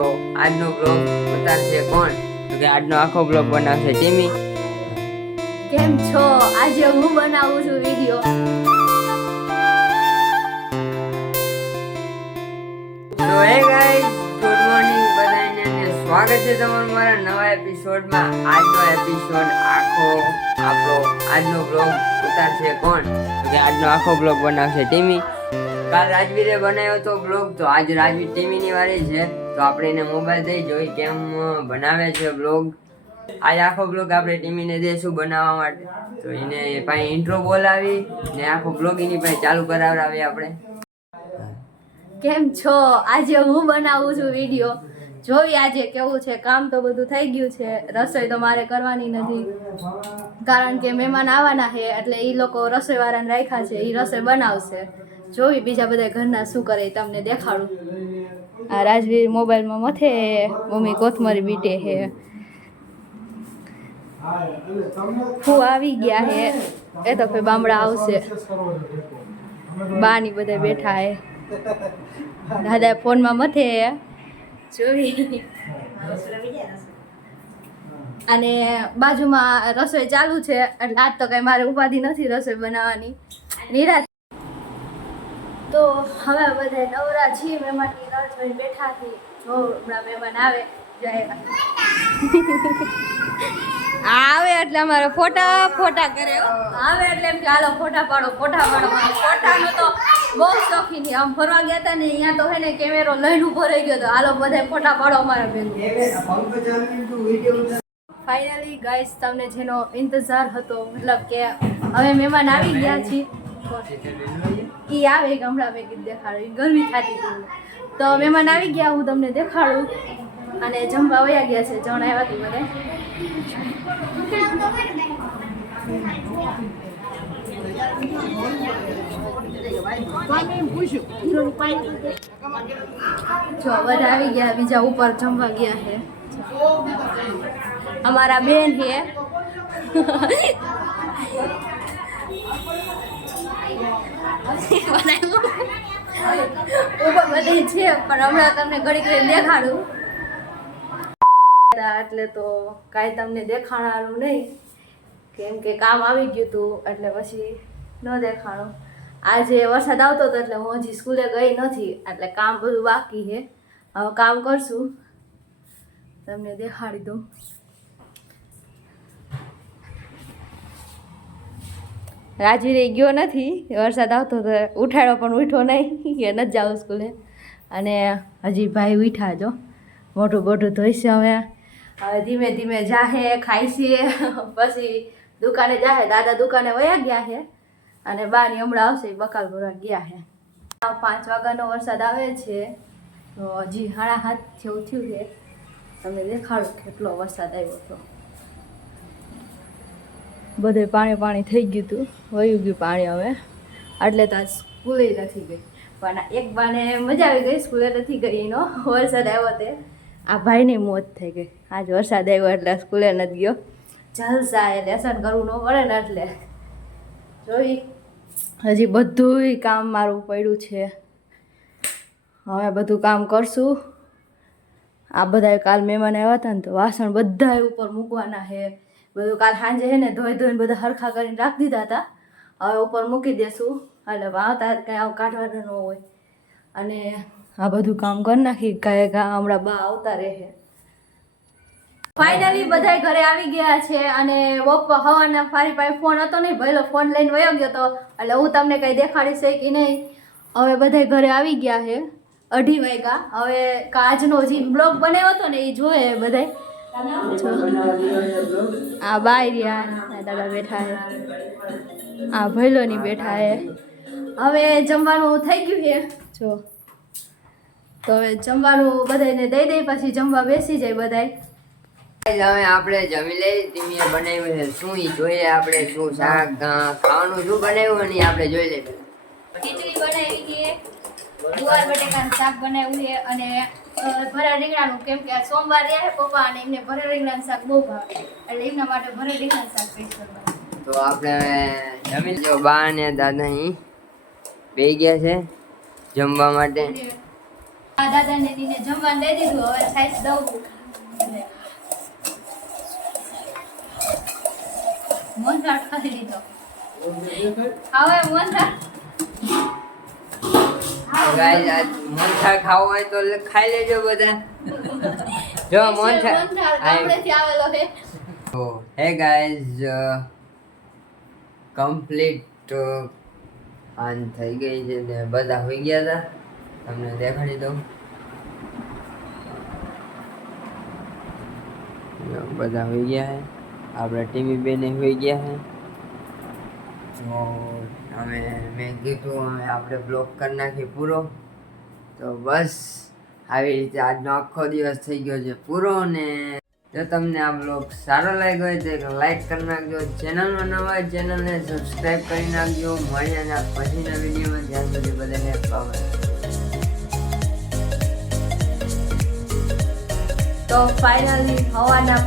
તો આજનો બ્લોગ ઉતારશે કોણ? તો કે આજનો આખો બ્લોગ બનાવશે ટીમી. કેમ છો? આજે હું બનાવું છું વિડિયો. તો હે ગાઈસ, ગુડ મોર્નિંગ બધાને અને સ્વાગત છે તમારું મારા નવા એપિસોડમાં. આજનો એપિસોડ આજનો બ્લોગ ઉતારશે કોણ? તો કે આજનો આખો બ્લોગ બનાવશે ટીમી. કાલ રાજવીરે બનાવ્યો તો બ્લોગ, તો આજ રાજવીર ટીમીની વારી છે. તો આપણે એને મોબાઈલ દઈ જોઈ કેમ બનાવે છે બ્લોગ. આજ આખો બ્લોગ આપણે ટીમીને દઈશું બનાવવા માટે. તો એને પાસે ઇન્ટ્રો બોલાવી ને આખો બ્લોગ એની પાસે ચાલુ કરાવડાવી આપણે. કેમ છો? આજે હું બનાવું છું વિડિયો. જોઈ આજે કેવું છે. કામ તો બધું થઈ ગયું છે. રસોઈ તો મારે કરવાની નથી, કારણ કે મહેમાન આવવાના છે. એટલે એ લોકો રસોઈવાળાને રાખ્યા છે, એ રસોઈ બનાવશે. જોઈ બીજા બધા ઘરના શું કરે તમને દેખાડું. આ રાજવીર મોબાઈલમાં મથે, મમ્મી કોથમરી બીટે છે. હું આવી ગયા હે, એ તો ફે બામડા આવશે. બાની બધા બેઠા હે, દાદા ફોનમાં મથે જોઈ. અને બાજુમાં રસોઈ ચાલુ છે, એટલે આજ તો કઈ મારે ઉપાધિ નથી રસોઈ બનાવવાની. નિરાશ. તો હવે બધા નવરા છીએ, મહેમાનની રાહ જોઈને બેઠા છીએ. જો હમણાં મહેમાન આવે આવે એટલે અમારે ફોટા કરે. આવે એટલે એમ કે હાલો ફોટા પાડો. ફોટાનો તો બહુ શોખીન છે. આમ ફરવા ગયા હતા ને, અહીંયા તો હે ને કેમેરો લઈને ઉભો રહી ગયો હતો. હાલો બધા ફોટા પાડો અમારા ભેગું. ફાઇનલી ગાઈસ, તમને જેનો ઇંતજાર હતો, મતલબ કે હવે મહેમાન આવી ગયા છે. ઈ આવે કે હમણાં મેં કીધું દેખાડું, ગરમી થતી હતી તો મહેમાન આવી ગયા, હું તમને દેખાડું. અને જમવા વયા ગયા છે, જણ આવ્યા હતી મને. જો બધા આવી ગયા, બીજા ઉપર જમવા ગયા છે. અમારા બેન છે. ઉપર બધી છે, પણ હમણાં તમને ઘડી ઘડી દેખાડું. એટલે તો કાંઈ તમને દેખાડવાનું નહીં, કેમ કે કામ આવી ગયું હતું, એટલે પછી ન દેખાણું. આજે વરસાદ આવતો હતો એટલે હું હજી સ્કૂલે ગઈ નથી, એટલે કામ બધું બાકી છે. હવે કામ કરશું, તમને દેખાડી દઉં. રાજવીરે ગયો નથી, વરસાદ આવતો તો ઉઠાડો પણ ઉઠો નહીં કે નથી જાવ સ્કૂલે. અને હજી ભાઈ ઉઠા જો, મોઢું ધોઈશે. હવે ધીમે ધીમે જાહે, ખાઈશે, પછી દુકાને જાહે. દાદા દુકાને વયા ગયા છે, અને બાની હમણાં આવશે, બકાલ ભરવા ગયા છે. 5 વાગ્યાનો વરસાદ આવે છે, તો હજી 7:30 જેવું થયું છે. તમને દેખાડું કેટલો વરસાદ આવ્યો હતો. બધે પાણી થઈ ગયું હતું, વયું ગયું પાણી હવે. એટલે તો આજ સ્કૂલે નથી ગઈ, પણ એક બાને મજા આવી ગઈ, સ્કૂલે નથી ગઈ એનો. વરસાદ આવ્યો તે આ ભાઈની મોત થઈ ગઈ. આજ વરસાદ આવ્યો એટલે સ્કૂલે નથી ગયો. જલસા એ લેસન કરવું ન પડે ને એટલે. જોઈ હજી બધુંય કામ મારું પડ્યું છે. હવે બધું કામ કરશું. આ બધા કાલ મહેમાન આવ્યા હતા ને, તો વાસણ બધા ઉપર મૂકવાના છે. બધું કાલ સાંજે છે ને ધોઈને બધા હરખા કરીને રાખી દીધા હતા. હવે ઉપર મૂકી દેશું, એટલે આવતા કંઈ આવું કાઢવાનું ન હોય. અને આ બધું કામ કરી નાખી હમણાં બા આવતા રહે. ફાઇનલી બધા ઘરે આવી ગયા છે. અને બપોર હવાના ફારી પાસે ફોન હતો નહીં, ભલે ફોન લઈને વયો ગયો હતો, એટલે હું તમને કંઈ દેખાડીશ કે નહીં. હવે બધા ઘરે આવી ગયા છે, 2:30 વાગ્યા. હવે આજનો જે બ્લોગ બનાવ્યો હતો ને એ જોયે બધા. આ બાય રહ્યા, દાદા બેઠા છે, આ ભૈલોની બેઠા છે. હવે જમવાનું થઈ ગયું છે જો. તો હવે જમવાનું બધાને દઈ પછી જમવા બેસી જાય બધા. હવે આપણે જમી લઈ. ટીમીએ બનાવ્યું છે શું ઈ જોઈએ આપણે. શું શાક ખાવાનું શું બનાવ્યું અને આપણે જોઈ લઈએ. ખીચડી બનાવી છે, ગુવાર બટેકાનું શાક બનાવ્યું છે, અને ભરા રીંગણાનું. કેમ કે આ સોમવાર રહ્યા છે પપ્પા, અને એમને ભરા રીંગણાનું શાક બહુ ભાવે, એટલે એમના માટે ભરા રીંગણાનું શાક સ્પેશિયલ બનાવ્યું. તો આપણે જમી જો. બા અને દાદા અહીં બેસી ગયા છે જમવા માટે. દાદા ને નીને જમવાનું દઈ દીધું, હવે સાઈઝ દઉં. મોહનથાળ ખાઈ લીધો. હવે મોહનથાળ ગાઈસ આજ મોહનથાળ ખાવો હોય તો ખાઈ લેજો બધા. જો મોહનથાળ ગામડેથી આવેલો છે. તો હે ગાઈસ કમ્પ્લીટ આન થઈ ગઈ છે ને બધા હોઈ ગયા હતા. તમને દેખાડી દઉં. બધા હોઈ ગયા છે. આપણા ટીવી બેને હોઈ ગયા છે. તો અમે મેં કીધું હવે આપણે બ્લોગ કરી નાખીએ પૂરો. તો બસ આવી રીતે આજનો આખો દિવસ થઈ ગયો છે પૂરો. ને જો તમને આ બ્લોગ સારો લાગ્યો હોય તો એક લાઈક કરી નાખજો. ચેનલમાં નવા હોય ચેનલને સબસ્ક્રાઈબ કરી નાખજો. મળીએ અને પછીના વિડીયોમાં. જ્યાં સુધી બધાને પાવર. તો ફાઇનલી હવાના